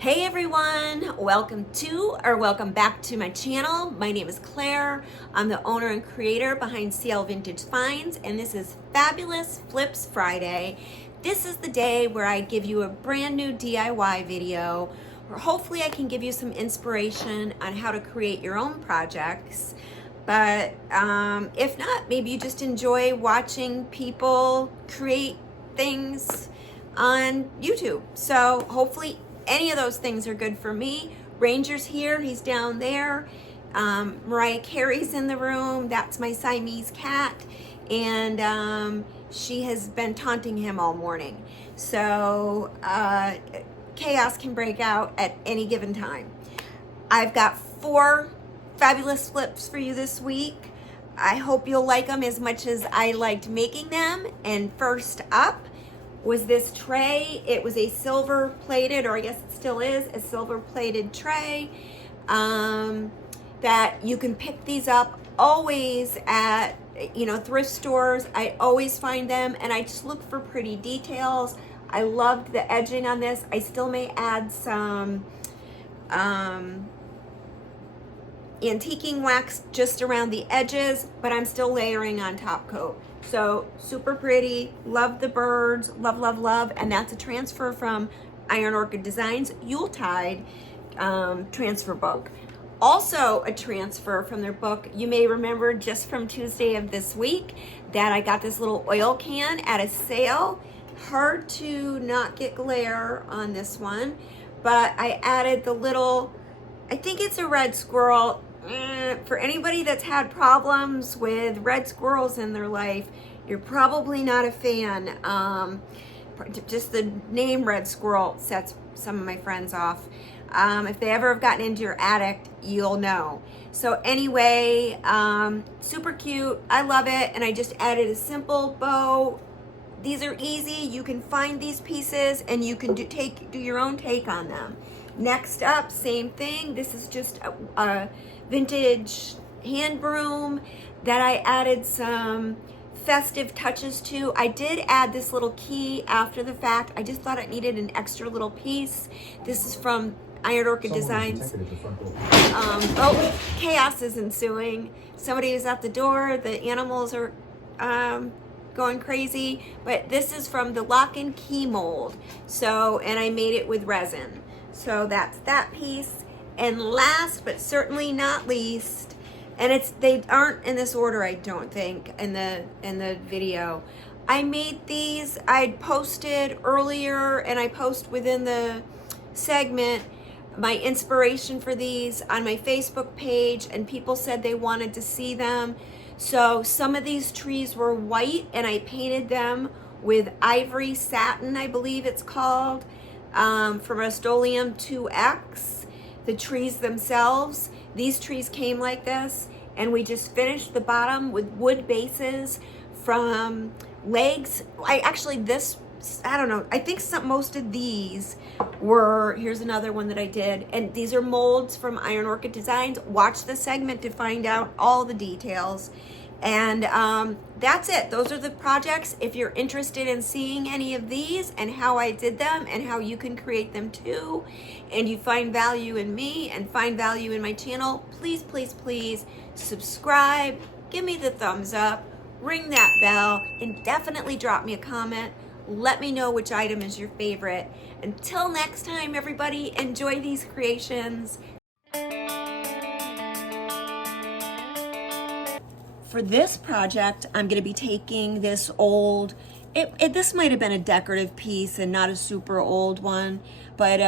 Hey everyone, welcome back to my channel. My name is Claire. I'm the owner and creator behind CL Vintage Finds, and this is Fabulous Flips Friday. This is the day where I give you a brand new DIY video, where hopefully I can give you some inspiration on how to create your own projects. But if not, maybe you just enjoy watching people create things on YouTube. So hopefully any of those things are good for me. Ranger's here, he's down there. Mariah Carey's in the room, that's my Siamese cat. And she has been taunting him all morning. So chaos can break out at any given time. I've got 4 fabulous flips for you this week. I hope you'll like them as much as I liked making them. And first up was this tray. It was a silver plated, or I guess it still is, a silver plated tray that you can pick these up always at, thrift stores. I always find them, and I just look for pretty details. I loved the edging on this. I still may add some antiquing wax just around the edges, but I'm still layering on top coat. So super pretty, love the birds, love. And that's a transfer from Iron Orchid Designs Yuletide transfer book. Also a transfer from their book, you may remember just from Tuesday of this week that I got this little oil can at a sale. Hard to not get glare on this one, but I added the little, I think it's a red squirrel. For anybody that's had problems with red squirrels in their life, you're probably not a fan. Just the name red squirrel sets some of my friends off. If they ever have gotten into your attic, you'll know. So anyway, super cute. I love it. And I just added a simple bow. These are easy. You can find these pieces and you can do your own take on them. Next up, same thing. This is just a vintage hand broom that I added some festive touches to. I did add this little key after the fact. I just thought it needed an extra little piece. This is from Iron Orchid Designs. Chaos is ensuing. Somebody is at the door. The animals are going crazy. But this is from the lock and key mold. And I made it with resin. So that's that piece. And last but certainly not least, and they aren't in this order, I don't think, in the video. I made these. I posted earlier, and I post within the segment my inspiration for these on my Facebook page, and people said they wanted to see them. So some of these trees were white, and I painted them with ivory satin, I believe it's called, from Rust-Oleum 2X. The trees themselves, these trees came like this, and we just finished the bottom with wood bases from legs. I don't know, I think most of these were, here's another one that I did, and these are molds from Iron Orchid Designs. Watch the segment to find out all the details. And that's it. Those are the projects. If you're interested in seeing any of these and how I did them and how you can create them too, and you find value in me and find value in my channel, please subscribe, give me the thumbs up, ring that bell, and definitely drop me a comment. Let me know which item is your favorite. Until next time, everybody, enjoy these creations. For this project, I'm going to be taking this old, this might have been a decorative piece and not a super old one, but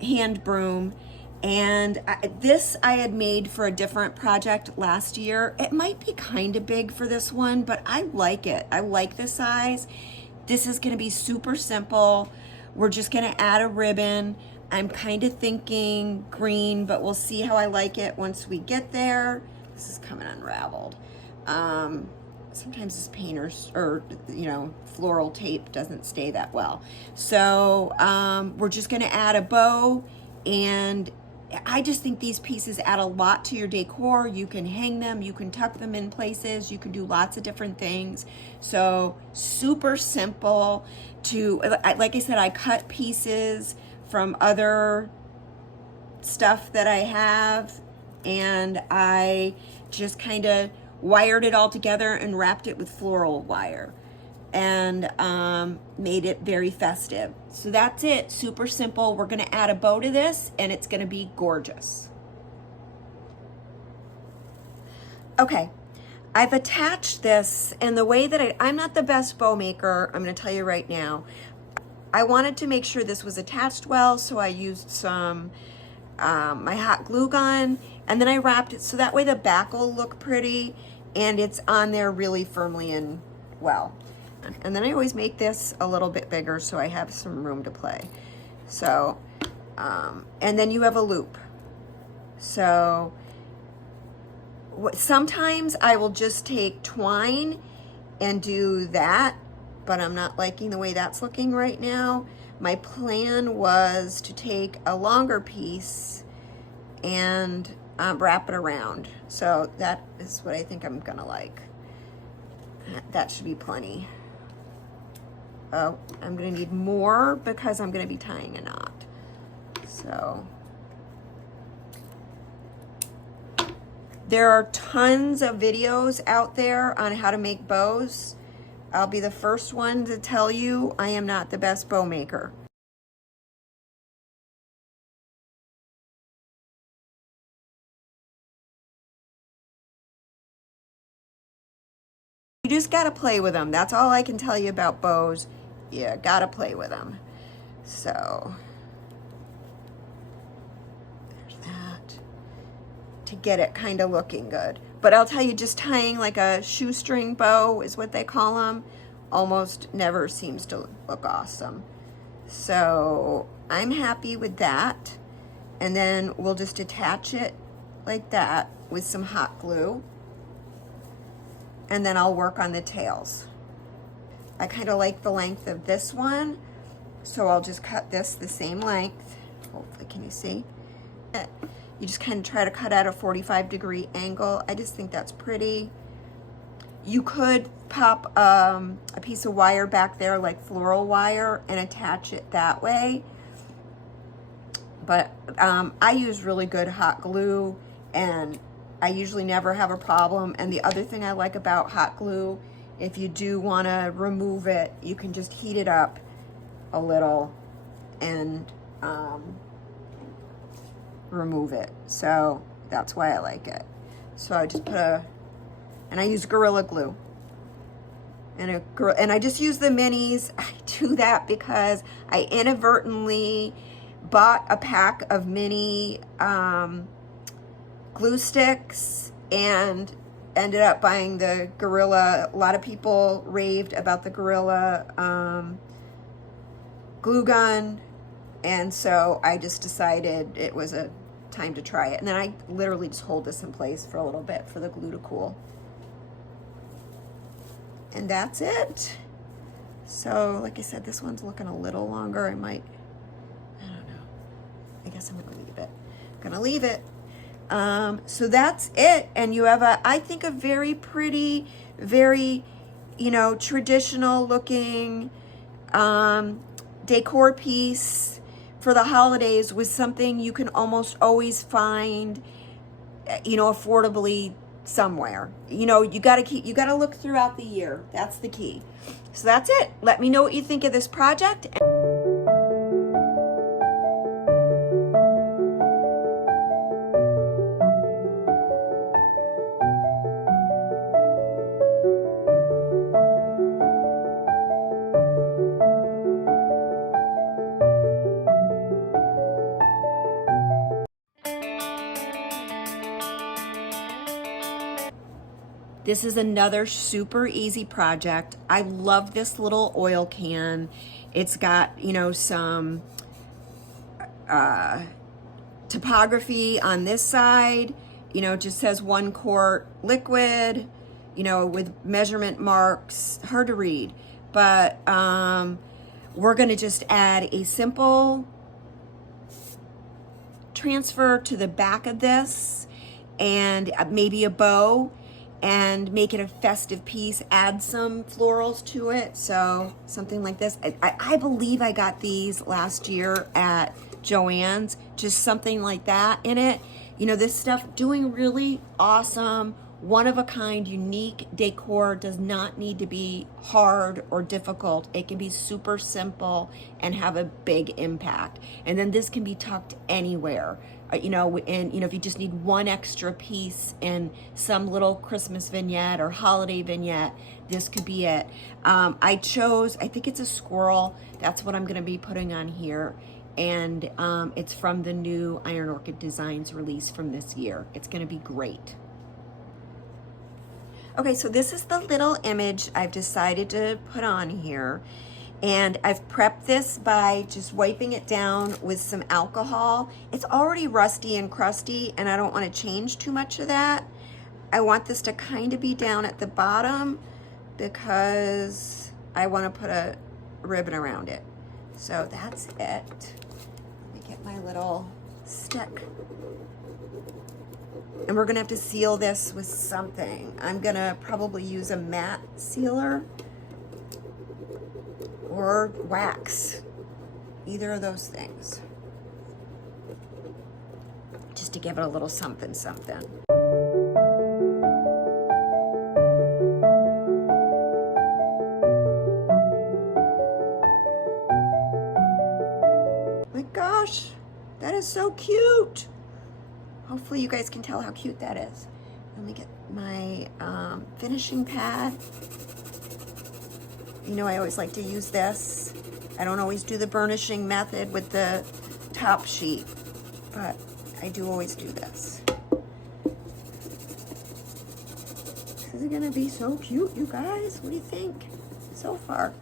hand broom. And this I had made for a different project last year. It might be kind of big for this one, but I like it. I like the size. This is going to be super simple. We're just going to add a ribbon. I'm kind of thinking green, but we'll see how I like it once we get there. This is coming unraveled. Sometimes this painter's or floral tape doesn't stay that well. So we're just gonna add a bow, and I just think these pieces add a lot to your decor. You can hang them, you can tuck them in places, you can do lots of different things. So super simple to, like I said, I cut pieces from other stuff that I have, and I just kind of wired it all together and wrapped it with floral wire, and made it very festive. So that's it, super simple. We're gonna add a bow to this and it's gonna be gorgeous. Okay, I've attached this, and the way that I'm not the best bow maker, I'm gonna tell you right now. I wanted to make sure this was attached well, so I used some my hot glue gun, and then I wrapped it so that way the back will look pretty and it's on there really firmly and well. And then I always make this a little bit bigger so I have some room to play. So, and then you have a loop. So sometimes I will just take twine and do that, but I'm not liking the way that's looking right now. My plan was to take a longer piece and wrap it around. So that is what I think I'm gonna like. That should be plenty. Oh, I'm gonna need more because I'm gonna be tying a knot. So there are tons of videos out there on how to make bows. I'll be the first one to tell you I am not the best bow maker. You just gotta play with them. That's all I can tell you about bows. Yeah, gotta play with them. So there's that, to get it kind of looking good. But I'll tell you, just tying like a shoestring bow is what they call them, almost never seems to look awesome. So I'm happy with that. And then we'll just attach it like that with some hot glue. And then I'll work on the tails. I kind of like the length of this one, so I'll just cut this the same length. Hopefully, can you see? You just kind of try to cut at a 45-degree angle. I just think that's pretty. You could pop a piece of wire back there, like floral wire, and attach it that way. But I use really good hot glue, and I usually never have a problem. And the other thing I like about hot glue, if you do want to remove it, you can just heat it up a little and remove it. So that's why I like it. So I just put and I use Gorilla Glue. And I just use the minis. I do that because I inadvertently bought a pack of mini glue sticks and ended up buying the Gorilla. A lot of people raved about the Gorilla glue gun, and so I just decided it was a time to try it. And then I literally just hold this in place for a little bit for the glue to cool. And that's it. So like I said, this one's looking a little longer. I don't know. I guess I'm gonna leave it. So that's it. And you have I think a very pretty, very, traditional looking decor piece for the holidays, with something you can almost always find, affordably somewhere. You gotta look throughout the year. That's the key. So that's it. Let me know what you think of this project. This is another super easy project. I love this little oil can. It's got, some topography on this side. It just says 1 quart liquid, with measurement marks, hard to read. But we're gonna just add a simple transfer to the back of this, and maybe a bow. and make it a festive piece, add some florals to it. So something like this. I believe I got these last year at Joann's, just something like that in it. You know, this stuff doing really awesome, one of a kind, unique decor. Does not need to be hard or difficult. It can be super simple and have a big impact. And then this can be tucked anywhere. You know, and you know, if you just need one extra piece in some little Christmas vignette or holiday vignette, this could be it. I think it's a squirrel. That's what I'm going to be putting on here. And it's from the new Iron Orchid Designs release from this year. It's going to be great. Okay, so this is the little image I've decided to put on here. And I've prepped this by just wiping it down with some alcohol. It's already rusty and crusty, and I don't want to change too much of that. I want this to kind of be down at the bottom because I want to put a ribbon around it. So that's it. Let me get my little stick. And we're gonna have to seal this with something. I'm gonna probably use a matte sealer or wax, either of those things, just to give it a little something something. My gosh, that is so cute. Hopefully you guys can tell how cute that is. Let me get my finishing pad. You know, I always like to use this. I don't always do the burnishing method with the top sheet, but I do always do this. This is gonna be so cute, you guys. What do you think so far?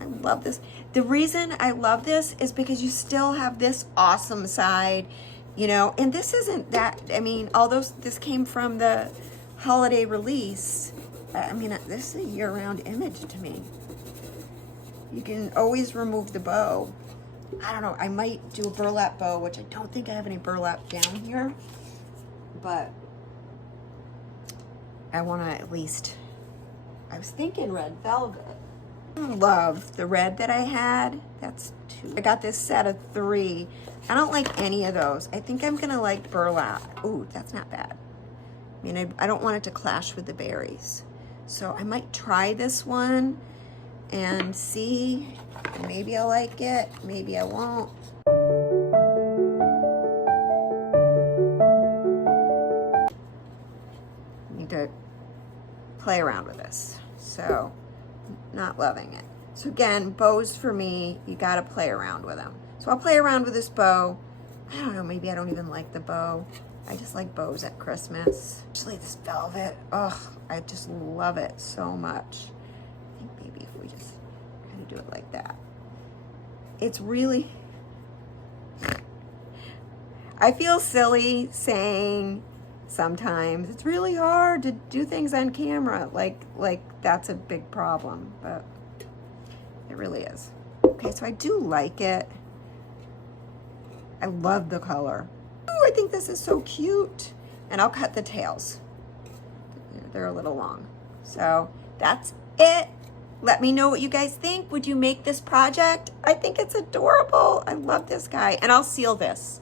I love this. The reason I love this is because you still have this awesome side, you know, and this isn't that, I mean, although this came from the holiday release, I mean, this is a year-round image to me. You can always remove the bow. I don't know, I might do a burlap bow, which I don't think I have any burlap down here, but I want to at least, I was thinking red velvet. I love the red that I had. That's 2. I got this set of 3. I don't like any of those. I think I'm gonna like burlap. Ooh, that's not bad. I mean, I don't want it to clash with the berries. So I might try this one and see. Maybe I'll like it, maybe I won't. I need to play around with this. So, not loving it. So again, bows for me, you gotta play around with them. So I'll play around with this bow. I don't know, maybe I don't even like the bow. I just like bows at Christmas. Especially this velvet. Ugh, I just love it so much. I think maybe if we just kind of do it like that. It's really, I feel silly saying sometimes it's really hard to do things on camera. Like that's a big problem, but it really is. Okay, so I do like it. I love the color. Oh, I think this is so cute. And I'll cut the tails. They're a little long. So that's it. Let me know what you guys think. Would you make this project? I think it's adorable. I love this guy. And I'll seal this.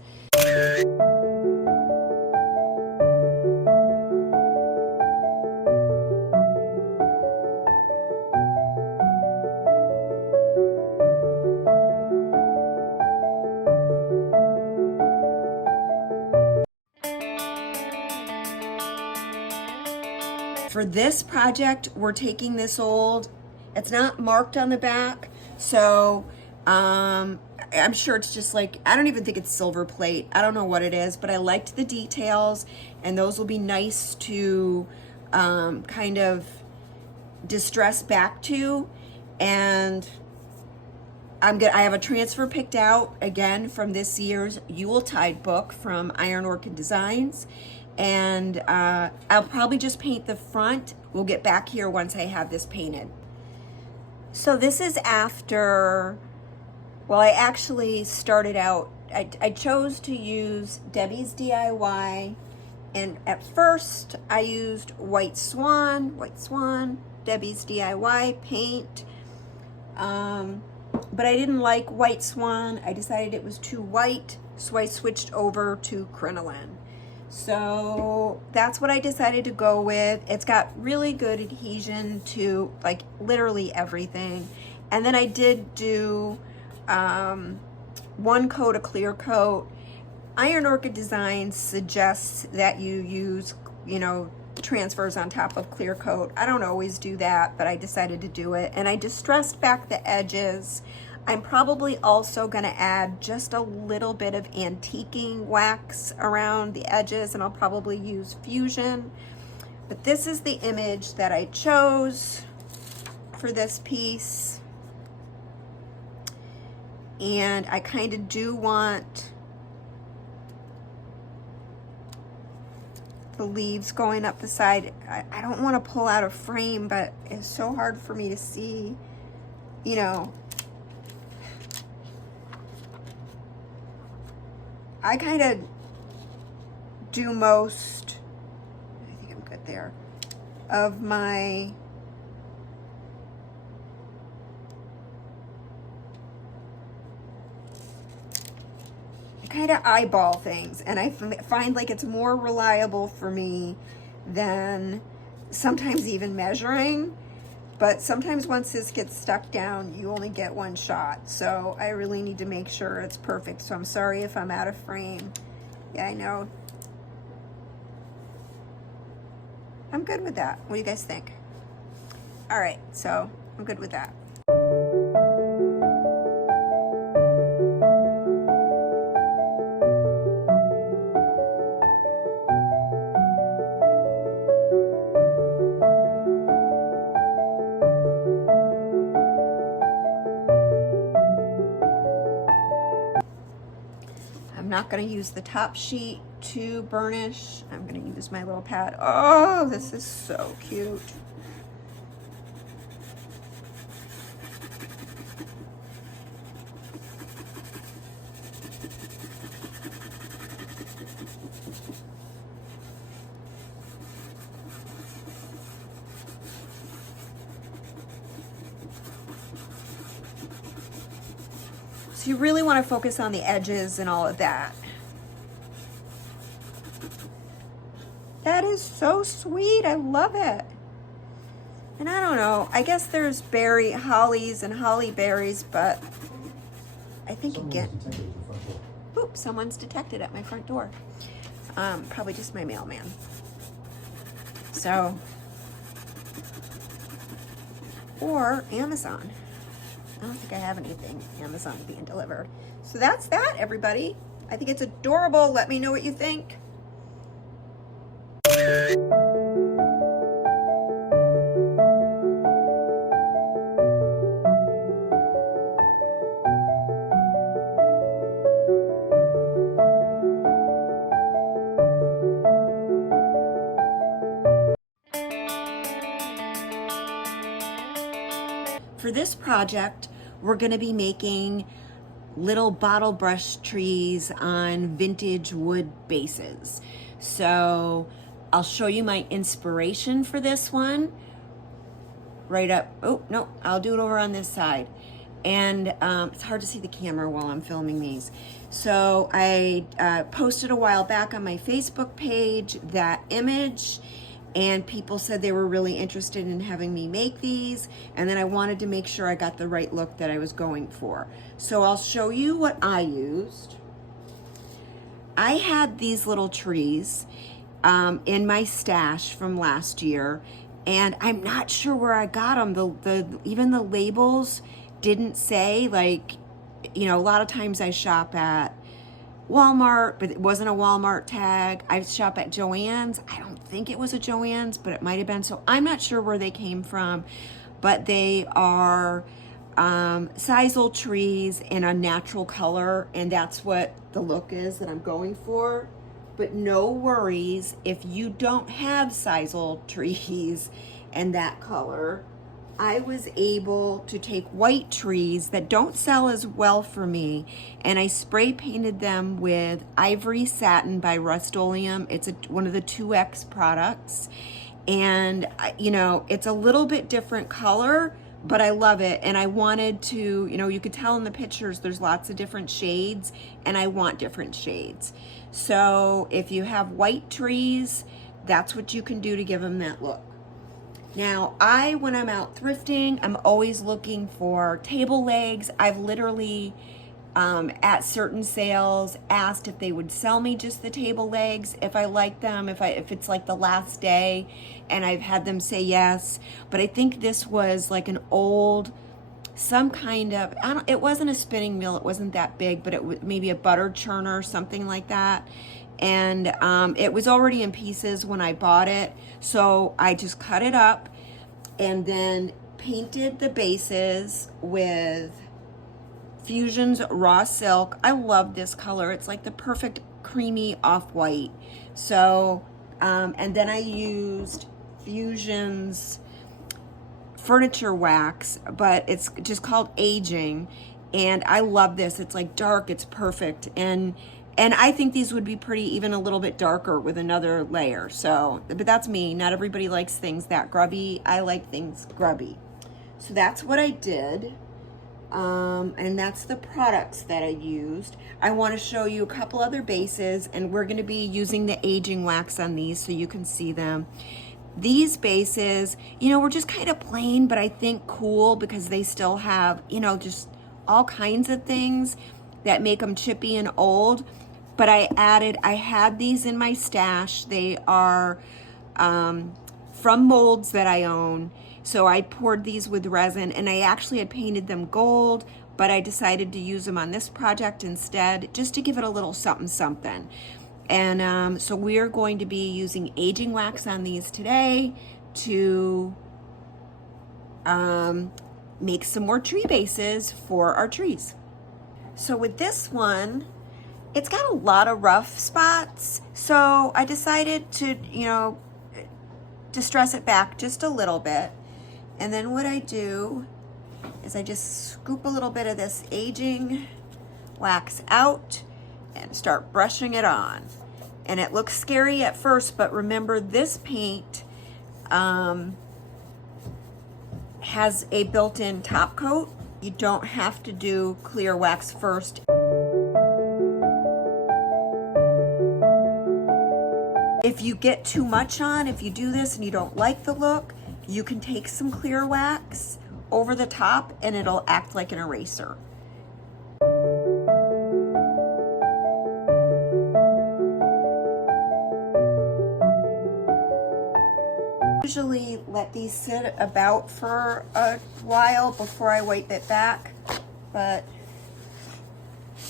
For this project, we're taking this old, it's not marked on the back, so I'm sure it's just like, I don't even think it's silver plate. I don't know what it is, but I liked the details, and those will be nice to kind of distress back to. And I have a transfer picked out again from this year's Yuletide book from Iron Orchid Designs. And I'll probably just paint the front. We'll get back here once I have this painted. So this is after, well, I actually started out, I chose to use Debbie's DIY And at first I used White Swan, Debbie's DIY paint. But I didn't like White Swan. I decided it was too white, so I switched over to crinoline. So that's what I decided to go with. It's got really good adhesion to like literally everything. And then I did do one coat, a clear coat. Iron Orchid Designs suggests that you use, transfers on top of clear coat. I don't always do that, but I decided to do it. And I distressed back the edges. I'm probably also going to add just a little bit of antiquing wax around the edges, and I'll probably use Fusion. But this is the image that I chose for this piece. And I kind of do want the leaves going up the side. I don't want to pull out a frame, but it's so hard for me to see, I kind of do most, I think I'm good there, of my kind of eyeball things, and I find like it's more reliable for me than sometimes even measuring. But sometimes once this gets stuck down, you only get one shot. So I really need to make sure it's perfect. So I'm sorry if I'm out of frame. Yeah, I know. I'm good with that. What do you guys think? All right, so I'm good with that. I'm not going to use the top sheet to burnish. I'm going to use my little pad. Oh, this is so cute. So you really want to focus on the edges and all of that. That is so sweet. I love it. And I don't know, I guess there's hollies and holly berries, but I think someone's detected at my front door. Probably just my mailman. So, or Amazon. I don't think I have anything Amazon being delivered. So that's that, everybody. I think it's adorable. Let me know what you think. For this project, we're going to be making little bottle brush trees on vintage wood bases. So I'll show you my inspiration for this one right up. Oh, no, I'll do it over on this side. And it's hard to see the camera while I'm filming these. So I posted a while back on my Facebook page that image, and people said they were really interested in having me make these, and then I wanted to make sure I got the right look that I was going for. So I'll show you what I used. I had these little trees in my stash from last year, and I'm not sure where I got them. Even the labels didn't say, like, a lot of times I shop at Walmart, but it wasn't a Walmart tag. I shop at Joann's. I don't think it was a Joann's, but it might have been. So I'm not sure where they came from, but they are sisal trees in a natural color, and that's what the look is that I'm going for. But no worries if you don't have sisal trees and that color. I was able to take white trees that don't sell as well for me, and I spray painted them with Ivory Satin by Rust-Oleum. It's one of the 2X products, and you know, it's a little bit different color, but I love it. And I wanted to, you know, you could tell in the pictures there's lots of different shades, and I want different shades. So if you have white trees, that's what you can do to give them that look. Now, when I'm out thrifting, I'm always looking for table legs. I've literally, at certain sales, asked if they would sell me just the table legs, if I like them, if it's like the last day, and I've had them say yes. But I think this was like an old, some kind of, it wasn't a spinning mill, it wasn't that big, but it was maybe a butter churner or something like that. And it was already in pieces when I bought it, so I just cut it up and then painted the bases with Fusion's Raw Silk. I love this color. It's like the perfect creamy off-white. So, and then I used Fusion's furniture wax, but it's just called Aging, and I love this. It's like dark, it's perfect, and I think these would be pretty, even a little bit darker with another layer. So, but that's me. Not everybody likes things that grubby. I like things grubby. So that's what I did. And that's the products that I used. I want to show you a couple other bases, and we're going to be using the Aging wax on these so you can see them. These bases, you know, were just kind of plain, but I think cool because they still have, you know, just all kinds of things that make them chippy and old. But I had these in my stash. They are from molds that I own. So I poured these with resin, and I actually had painted them gold, but I decided to use them on this project instead, just to give it a little something something. And so we are going to be using Aging wax on these today to make some more tree bases for our trees. So with this one, it's got a lot of rough spots, so I decided to, you know, distress it back just a little bit. And then what I do is I just scoop a little bit of this Aging wax out and start brushing it on. And it looks scary at first, but remember, this paint has a built-in top coat. You don't have to do clear wax first. If you get too much on, if you do this and you don't like the look, you can take some clear wax over the top and it'll act like an eraser. Usually let these sit about for a while before I wipe it back, but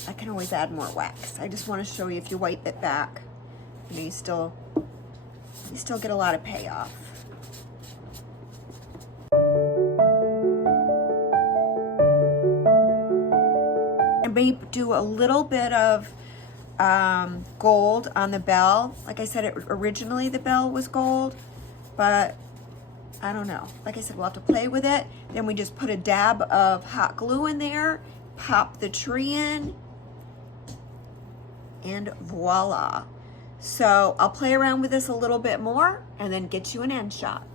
I can always add more wax. I just want to show you, if you wipe it back, you know, you still get a lot of payoff. I may do a little bit of gold on the bell. Like I said, originally the bell was gold, but I don't know. Like I said, we'll have to play with it. Then we just put a dab of hot glue in there, pop the tree in, and voila. So I'll play around with this a little bit more and then get you an end shot.